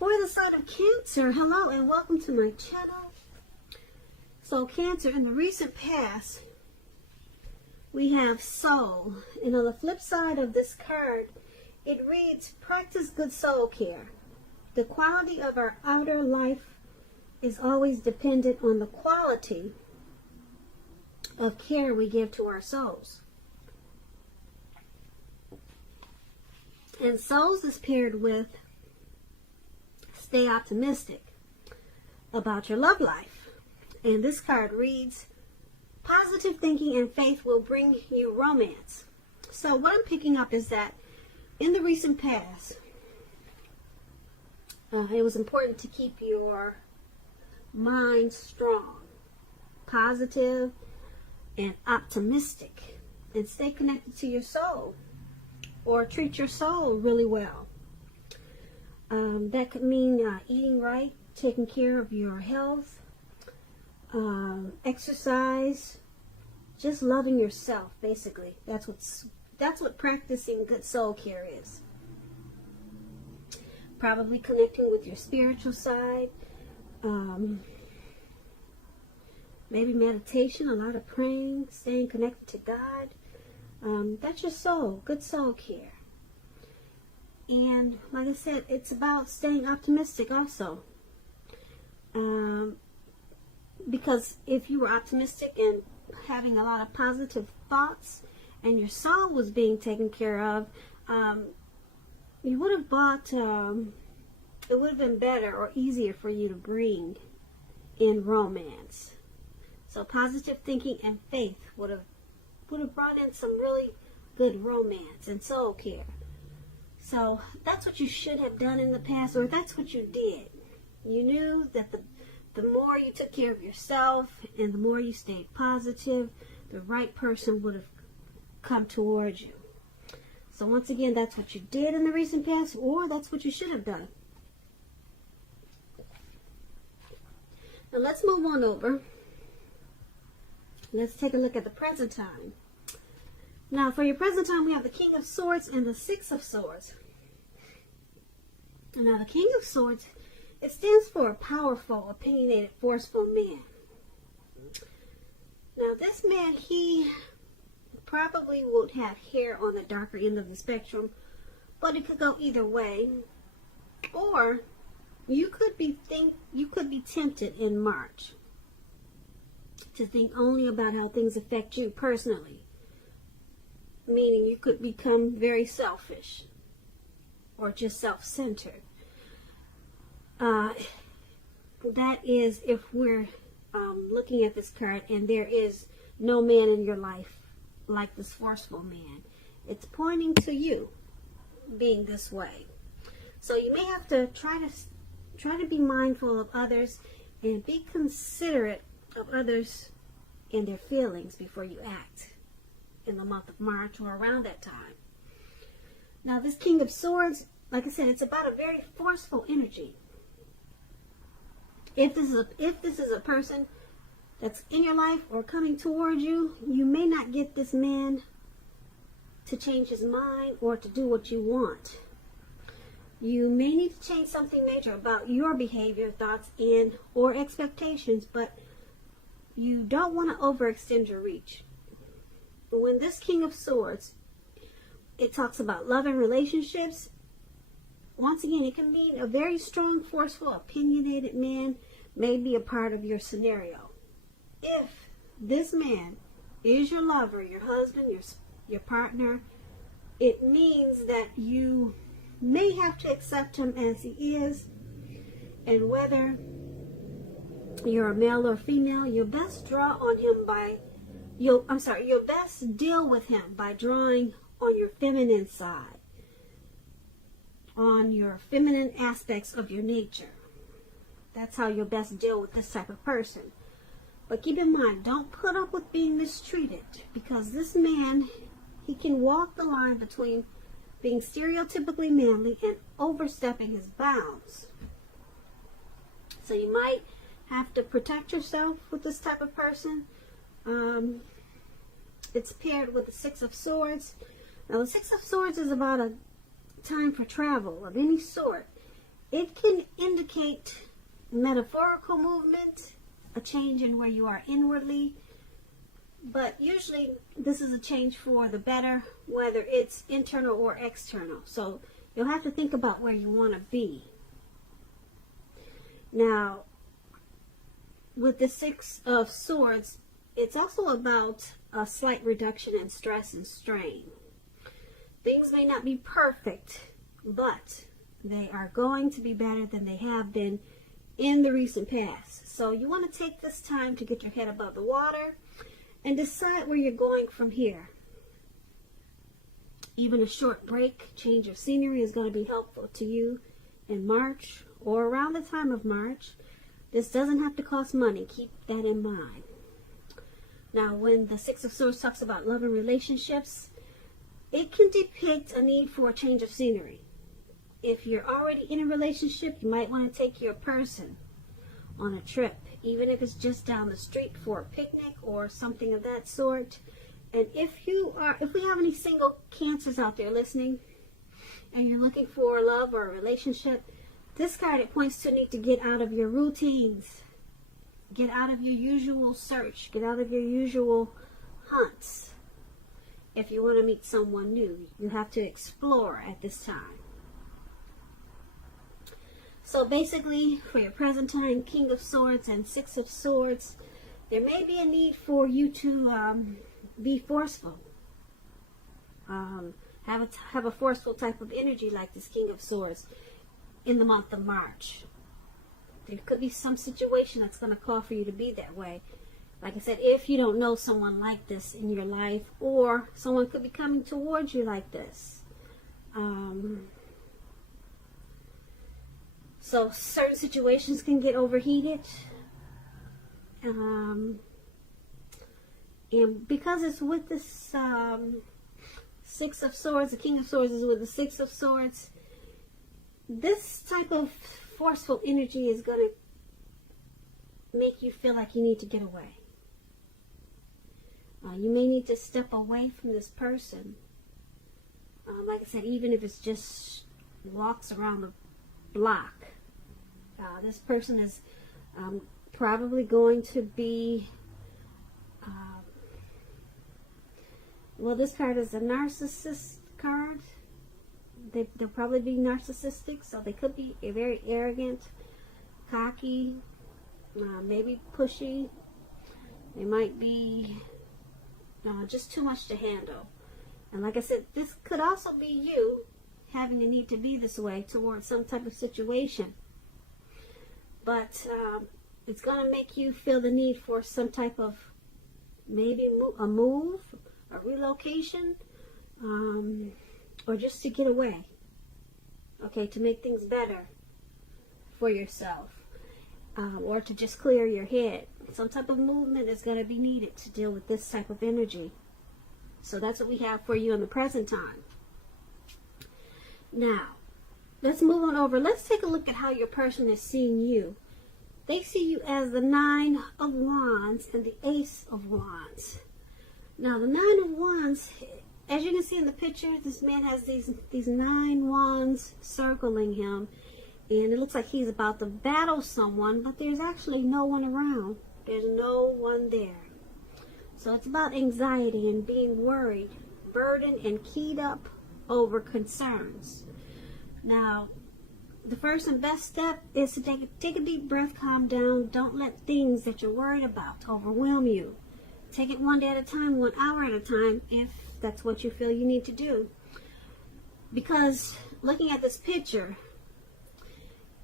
For the sign of Cancer, hello and welcome to my channel. So Cancer, in the recent past, we have soul. And on the flip side of this card, it reads, practice good soul care. The quality of our outer life is always dependent on the quality of care we give to our souls. And souls is paired with stay optimistic about your love life. And this card reads, positive thinking and faith will bring you romance. So what I'm picking up is that in the recent past, it was important to keep your mind strong, positive, and optimistic, and stay connected to your soul, or treat your soul really well. That could mean eating right, taking care of your health, exercise, just loving yourself. Basically, that's what practicing good soul care is. Probably connecting with your spiritual side, maybe meditation, a lot of praying, staying connected to God. That's your soul, good soul care. And like I said, it's about staying optimistic also. Because if you were optimistic and having a lot of positive thoughts and your soul was being taken care of, you would have bought, it would have been better or easier for you to bring in romance. So positive thinking and faith would have brought in some really good romance and soul care. So that's what you should have done in the past, or that's what you did. You knew that the more you took care of yourself and the more you stayed positive, the right person would have come towards you. So once again, that's what you did in the recent past, or that's what you should have done. Now let's move on over. Let's take a look at the present time. Now for your present time, we have the King of Swords and the Six of Swords. Now the King of Swords, it stands for a powerful, opinionated, forceful man. Now this man, he probably won't have hair on the darker end of the spectrum, but it could go either way. Or you could be tempted in March to think only about how things affect you personally. Meaning you could become very selfish or just self-centered. That is if we're looking at this card and there is no man in your life like this forceful man. It's pointing to you being this way. So you may have to try to be mindful of others and be considerate of others and their feelings before you act in the month of March or around that time. Now this King of Swords, like I said, it's about a very forceful energy. If this is a person that's in your life or coming towards you, you may not get this man to change his mind or to do what you want. You may need to change something major about your behavior, thoughts, and or expectations, but you don't want to overextend your reach. When this King of Swords, it talks about love and relationships. Once again, it can mean a very strong, forceful, opinionated man may be a part of your scenario. If this man is your lover, your husband, your partner, it means that you may have to accept him as he is, and whether you're a male or female, you'll best draw on him by you'll best deal with him by drawing on your feminine side, on your feminine aspects of your nature. That's how you'll best deal with this type of person. But keep in mind, don't put up with being mistreated, because this man, he can walk the line between being stereotypically manly and overstepping his bounds. So you might have to protect yourself with this type of person. It's paired with the Six of Swords. Now the Six of Swords is about a time for travel of any sort. It can indicate metaphorical movement, a change in where you are inwardly, but usually this is a change for the better, whether it's internal or external. So you'll have to think about where you want to be. Now, with the Six of Swords, it's also about a slight reduction in stress and strain. Things may not be perfect, but they are going to be better than they have been in the recent past. So you want to take this time to get your head above the water and decide where you're going from here. Even a short break, change of scenery is going to be helpful to you in March or around the time of March. This doesn't have to cost money. Keep that in mind. Now, when the Six of Swords talks about love and relationships, it can depict a need for a change of scenery. If you're already in a relationship, you might want to take your person on a trip, even if it's just down the street for a picnic or something of that sort. And if we have any single Cancers out there listening, and you're looking for love or a relationship, this card, it points to a need to get out of your routines, get out of your usual search, get out of your usual hunts. If you want to meet someone new, you have to explore at this time. So basically, for your present time, King of Swords and Six of Swords, there may be a need for you to be forceful. Have a forceful type of energy like this King of Swords in the month of March. There could be some situation that's going to call for you to be that way. Like I said, if you don't know someone like this in your life, or someone could be coming towards you like this. So certain situations can get overheated. And because it's with this Six of Swords, the King of Swords is with the Six of Swords, this type of forceful energy is going to make you feel like you need to get away. You may need to step away from this person. Like I said, even if it's just walks around the block. This person is probably going to be, well, this card is a narcissist card. They'll probably be narcissistic, so they could be very arrogant, cocky, maybe pushy. They might be just too much to handle. And like I said, this could also be you having the need to be this way towards some type of situation. But it's going to make you feel the need for some type of maybe a move, a relocation, or just to get away. Okay, to make things better for yourself. Or to just clear your head. Some type of movement is going to be needed to deal with this type of energy. So that's what we have for you in the present time. Now, let's move on over. Let's take a look at how your person is seeing you. They see you as the Nine of Wands and the Ace of Wands. Now, the Nine of Wands, as you can see in the picture, this man has these 9 wands circling him. And it looks like he's about to battle someone, but there's actually no one around. There's no one there. So it's about anxiety and being worried, burdened, and keyed up over concerns. Now, the first and best step is to take a deep breath, calm down. Don't let things that you're worried about overwhelm you. Take it one day at a time, 1 hour at a time, if that's what you feel you need to do. Because looking at this picture,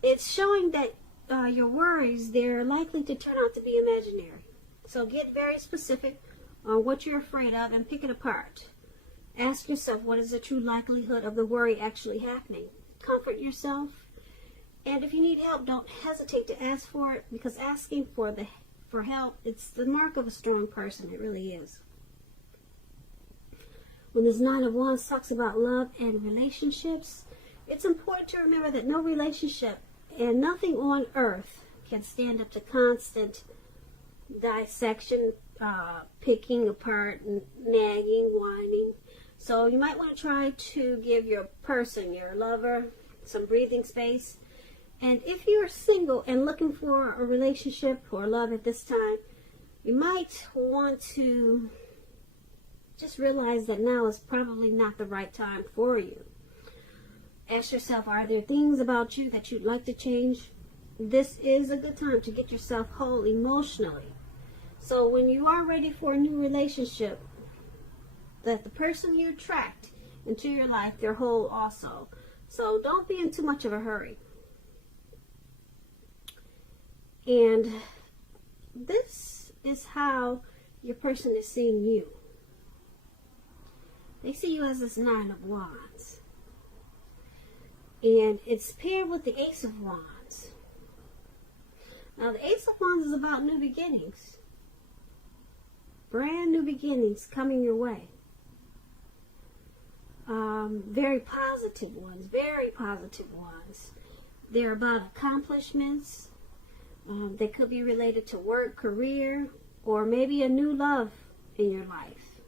it's showing that your worries, they're likely to turn out to be imaginary. So get very specific on what you're afraid of and pick it apart. Ask yourself, what is the true likelihood of the worry actually happening? Comfort yourself. And if you need help, don't hesitate to ask for it, because asking for help, it's the mark of a strong person. It really is. When this Nine of Wands talks about love and relationships, it's important to remember that no relationship and nothing on earth can stand up to constant dissection, picking apart, nagging, whining. So you might want to try to give your person, your lover, some breathing space And if you're single and looking for a relationship or love at this time, you might want to just realize that now is probably not the right time for you. Ask yourself, are there things about you that you'd like to change? This is a good time to get yourself whole emotionally. So when you are ready for a new relationship, that the person you attract into your life, they're whole also. So don't be in too much of a hurry. And this is how your person is seeing you. They see you as this Nine of Wands. And it's paired with the Ace of Wands. Now the Ace of Wands is about new beginnings. Brand new beginnings coming your way. Very positive ones. Very positive ones. They're about accomplishments. They could be related to work, career, or maybe a new love in your life.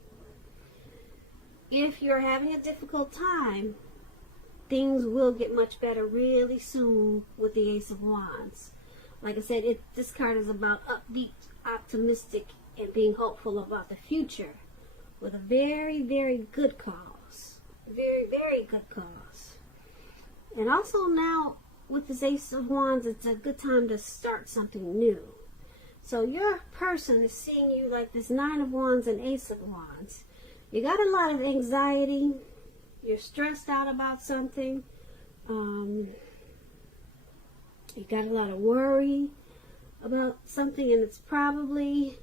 If you're having a difficult time, things will get much better really soon with the Ace of Wands. Like I said, this card is about upbeat, optimistic, and being hopeful about the future with a very, very good cause. Very, very good cause. And also now, with this Ace of Wands, it's a good time to start something new. So your person is seeing you like this Nine of Wands and Ace of Wands. You got a lot of anxiety. You're stressed out about something. You got a lot of worry about something, and it's probably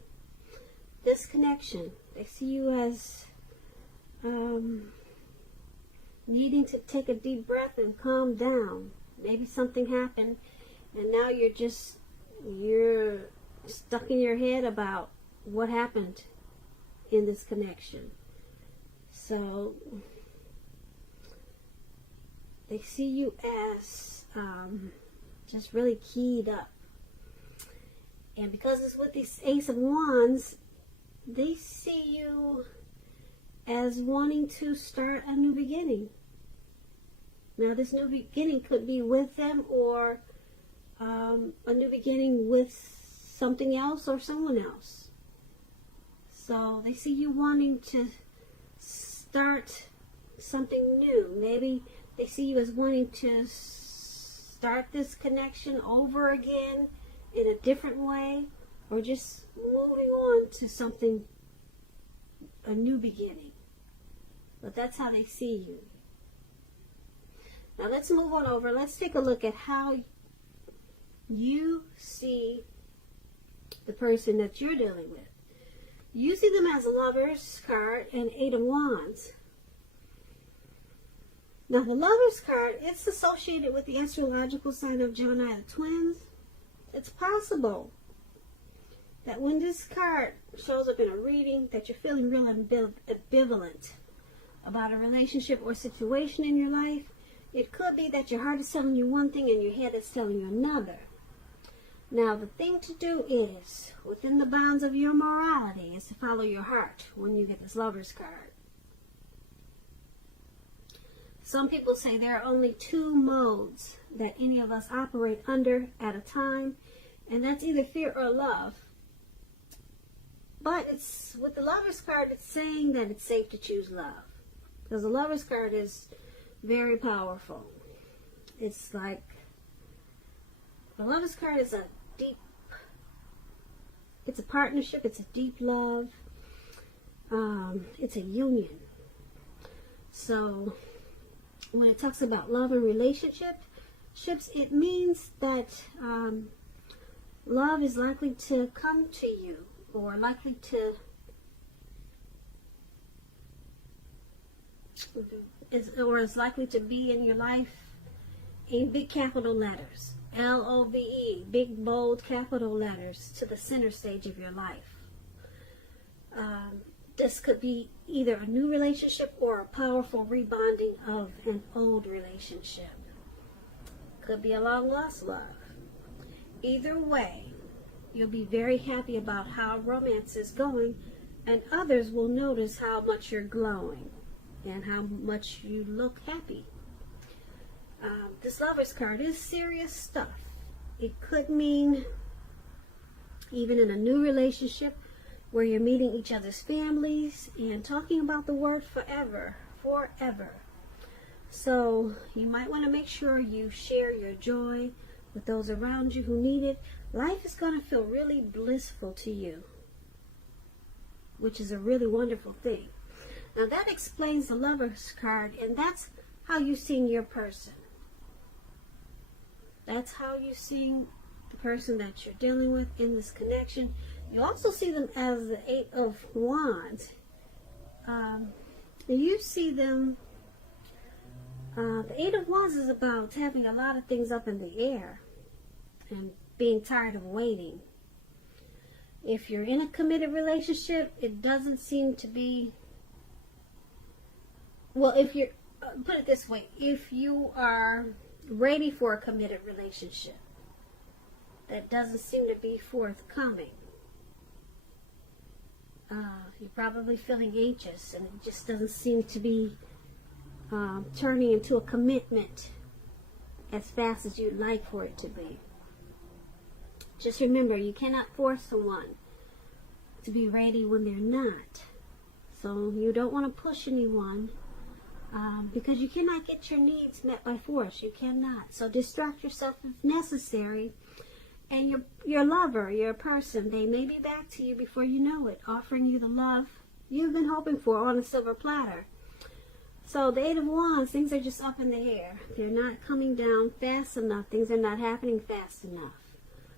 this connection. They see you as needing to take a deep breath and calm down. Maybe something happened and now you're stuck in your head about what happened in this connection. So they see you as just really keyed up. And because it's with this Ace of Wands, they see you as wanting to start a new beginning. Now, this new beginning could be with them or a new beginning with something else or someone else. So they see you wanting to start something new. Maybe they see you as wanting to start this connection over again in a different way, or just moving on to something, a new beginning. But that's how they see you. Now let's move on over. Let's take a look at how you see the person that you're dealing with. You see them as a Lover's card and Eight of Wands. Now the Lover's card, it's associated with the astrological sign of Gemini, the twins. It's possible that when this card shows up in a reading that you're feeling real ambivalent about a relationship or situation in your life. It could be that your heart is telling you one thing and your head is telling you another. Now, the thing to do is, within the bounds of your morality, is to follow your heart when you get this Lover's card. Some people say there are only two modes that any of us operate under at a time, and that's either fear or love. But it's with the Lover's card, it's saying that it's safe to choose love. Because the Lover's card is very powerful. It's like, the Lover's card is it's a partnership, it's a deep love, it's a union. So when it talks about love and relationships, it means that love is likely to come to you, or likely to is likely to be in your life in big capital letters. L-O-V-E, big bold capital letters to the center stage of your life. This could be either a new relationship or a powerful rebonding of an old relationship. Could be a long lost love. Either way, you'll be very happy about how romance is going, and others will notice how much you're glowing and how much you look happy. This Lovers card is serious stuff. It could mean even in a new relationship where you're meeting each other's families and talking about the word forever. So you might want to make sure you share your joy with those around you who need it. Life is going to feel really blissful to you, which is a really wonderful thing. Now that explains the Lovers card, and that's how you see your person. That's how you see the person that you're dealing with in this connection. You also see them as the Eight of Wands. You see them, the Eight of Wands is about having a lot of things up in the air and being tired of waiting. If you're in a committed relationship, it doesn't seem to be, well, if you're, put it this way, if you are ready for a committed relationship, that doesn't seem to be forthcoming. You're probably feeling anxious, and it just doesn't seem to be turning into a commitment as fast as you'd like for it to be. Just remember, you cannot force someone to be ready when they're not. So you don't want to push anyone because you cannot get your needs met by force. You cannot. So distract yourself if necessary. And your lover, your person, they may be back to you before you know it, offering you the love you've been hoping for on a silver platter. So the Eight of Wands, things are just up in the air. They're not coming down fast enough. Things are not happening fast enough.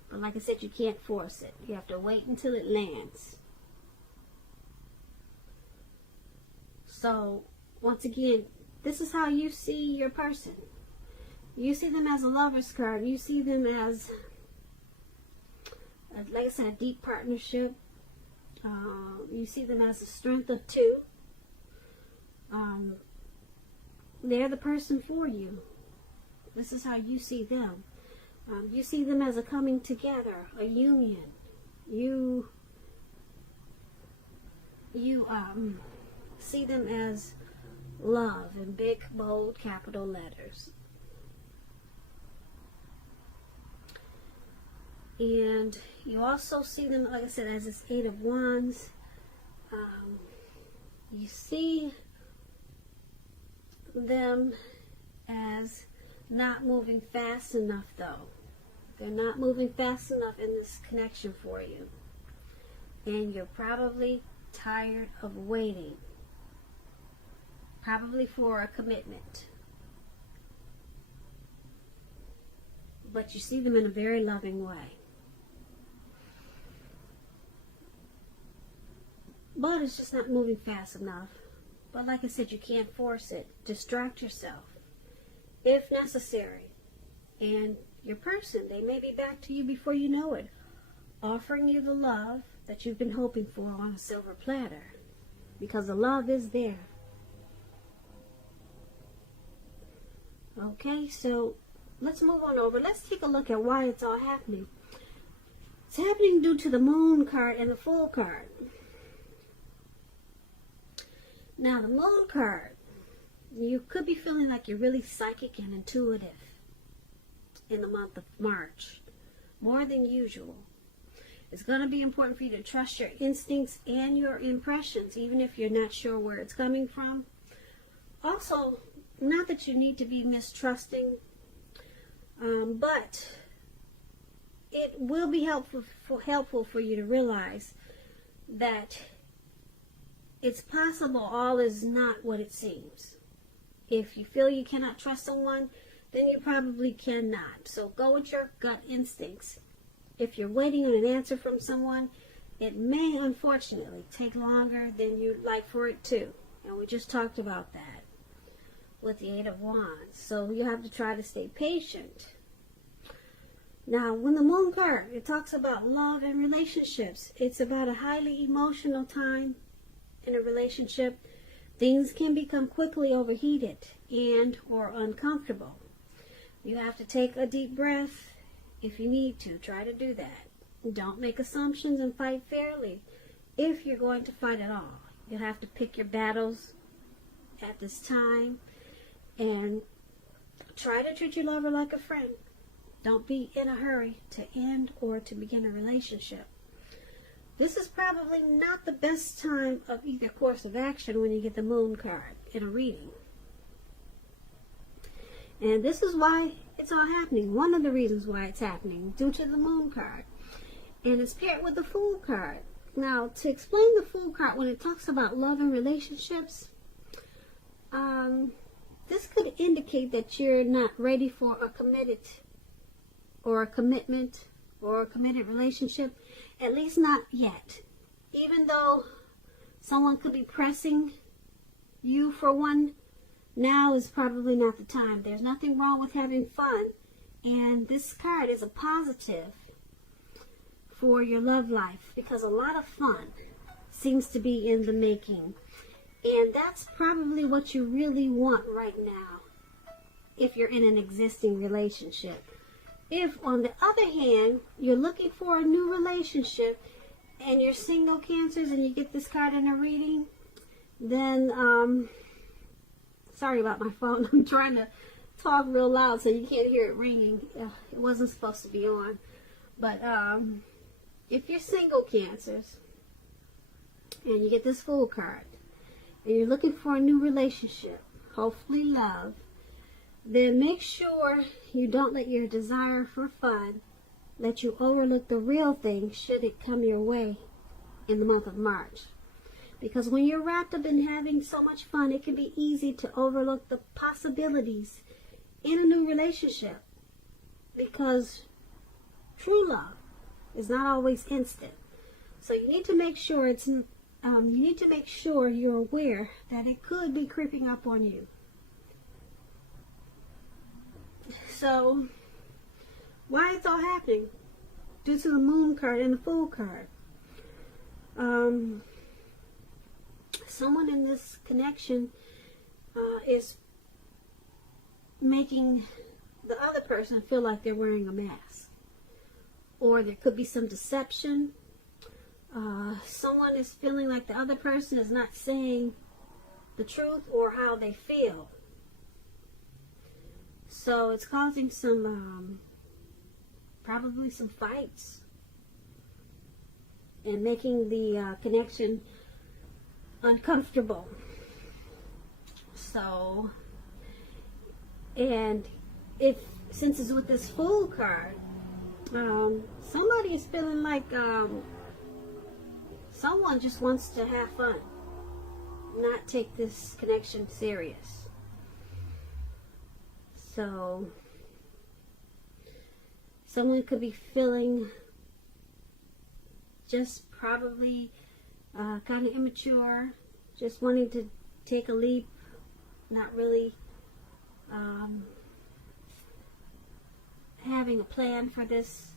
But like I said, you can't force it. You have to wait until it lands. So, once again, this is how you see your person. You see them as a Lover's card. You see them as, like I said, a deep partnership. You see them as a strength of two. They're the person for you. This is how you see them. You see them as a coming together, a union. You see them as love in big, bold, capital letters. And you also see them, like I said, as this Eight of Wands. You see them as not moving fast enough, though. They're not moving fast enough in this connection for you. And you're probably tired of waiting. Probably for a commitment. But you see them in a very loving way. But it's just not moving fast enough. But like I said, you can't force it. Distract yourself if necessary. And your person, they may be back to you before you know it, offering you the love that you've been hoping for on a silver platter. Because the love is there. Okay, so let's move on over. Let's take a look at why it's all happening. It's happening due to the Moon card and the Fool card. Now, the Moon card, you could be feeling like you're really psychic and intuitive in the month of March, more than usual. It's going to be important for you to trust your instincts and your impressions, even if you're not sure where it's coming from. Also, not that you need to be mistrusting, but it will be helpful for you to realize that it's possible all is not what it seems. If you feel you cannot trust someone, then you probably cannot. So go with your gut instincts. If you're waiting on an answer from someone, it may unfortunately take longer than you'd like for it to. And we just talked about that with the Eight of Wands. So you have to try to stay patient. Now, when the Moon card, it talks about love and relationships. It's about a highly emotional time in a relationship. Things can become quickly overheated and or uncomfortable. You have to take a deep breath if you need to. Try to do that. Don't make assumptions and fight fairly if you're going to fight at all. You'll have to pick your battles at this time and Try to treat your lover like a friend. Don't be in a hurry to end or to begin a relationship. This is probably not the best time of either course of action when you get the moon card in a reading. And this is why it's all happening. One of the reasons why it's happening, due to the moon card. And it's paired with the Fool card. Now, to explain the Fool card, when it talks about love and relationships, this could indicate that you're not ready for a committed or a commitment or a committed relationship, at least not yet. Even though someone could be pressing you for one, now is probably not the time. There's nothing wrong with having fun, and this card is a positive for your love life because a lot of fun seems to be in the making. And that's probably what you really want right now if you're in an existing relationship. If, on the other hand, you're looking for a new relationship and you're single, Cancers, and you get this card in a reading, then, sorry about my phone. I'm trying to talk real loud so you can't hear it ringing. It wasn't supposed to be on. But if you're single, Cancers, and you get this Fool card, and you're looking for a new relationship, hopefully love, then make sure you don't let your desire for fun let you overlook the real thing should it come your way in the month of March. Because when you're wrapped up in having so much fun, it can be easy to overlook the possibilities in a new relationship. Because true love is not always instant. So you need to make sure you're aware that it could be creeping up on you. So, why it's all happening? Due to the Moon card and the Fool card. Someone in this connection is making the other person feel like they're wearing a mask. Or there could be some deception. Someone is feeling like the other person is not saying the truth or how they feel. So it's causing some, probably some fights and making the connection uncomfortable. So, and since it's with this Fool card, somebody is feeling like someone just wants to have fun, not take this connection serious. So, someone could be feeling just probably kind of immature, just wanting to take a leap, not really having a plan for this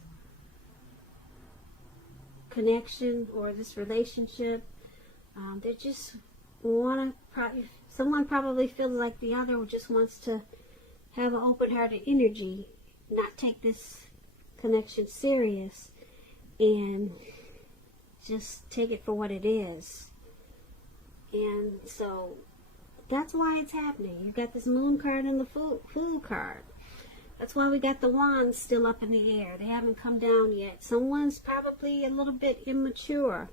connection or this relationship. They just want to, someone probably feels like the other just wants to have an open-hearted energy, not take this connection serious, and just take it for what it is. And so that's why it's happening. You got this Moon card and the Fool card. That's why we got the Wands still up in the air. They haven't come down yet. Someone's probably a little bit immature.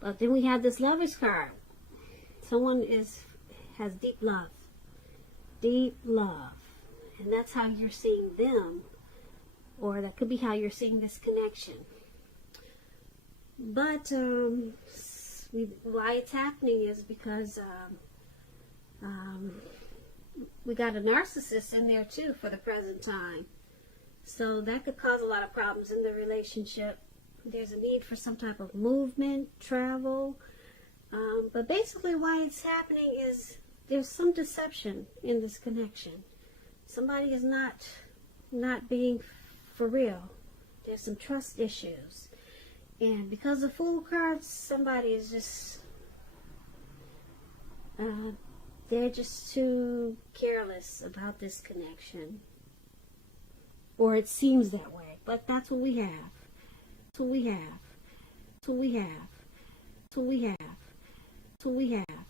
But then we have this Lovers card. Someone has deep love. Deep love. And that's how you're seeing them. Or that could be how you're seeing this connection. But why it's happening is because we got a narcissist in there too for the present time. So that could cause a lot of problems in the relationship. There's a need for some type of movement, travel. But basically why it's happening is there's some deception in this connection. Somebody is not being for real. There's some trust issues. And because of Fool cards, somebody is just, they're just too careless about this connection. Or it seems that way. But that's what we have. That's what we have. That's what we have. That's what we have. That's what we have.